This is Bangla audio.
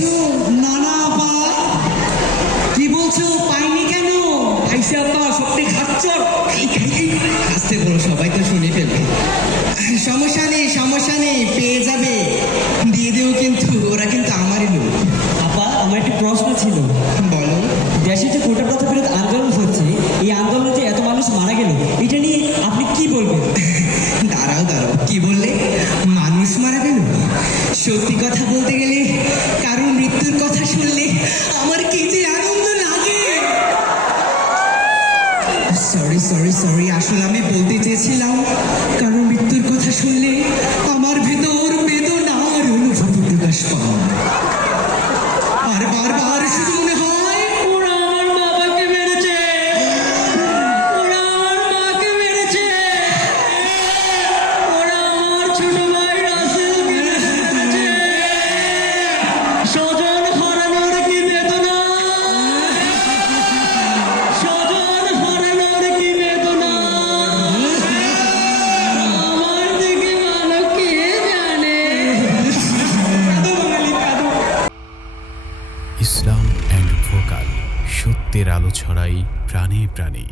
পেয়েছো? না না আপা। কি বলছো, পাইনি কেন? আইসে আপা, সত্যি খাচ্চর। আস্তে বলো, সবাই তো শুনে ফেলবে। সমস্যা নেই, পেয়ে যাবে। দিয়ে দেবো, কিন্তু ওরা কিন্তু আমারই লোক। আপা, আমার একটি প্রশ্ন ছিল। বলো। দেশে যে কোটা প্রথা বিরোধ আন্দোলন হচ্ছে, এই আন্দোলনে যে এত মানুষ মারা গেল, এটা নিয়ে আপনি কি বলবেন? দাঁড়াও, কি বললে? মানুষ মারা গেল? সত্যি কথা বলতে গেলে কারণ মৃত্যুর কথা শুনলে আমার কি যে আনন্দ লাগে। সরি, আসলে আমি বলতে চেয়েছিলাম কারণ মৃত্যুর কথা শুনলে আমার ভেতর বেদনার অনুভূতি প্রকাশ পায়। আর বারবার শুধু মনে হয় ওরা আমার বাবাকে মেরেছে, ওরা আমার মাকে মেরেছে, ওরা আমার ছোট ভাই রাসেলকে মেরেছে। স্বজন হারানোর কি বেদনা, স্বজন হারানোর কি বেদনা। আমার দিকে ভালো কে জানে। ইসলাম অ্যান্ড ভোকাল, সত্যের আলো ছড়াই প্রাণে প্রাণে।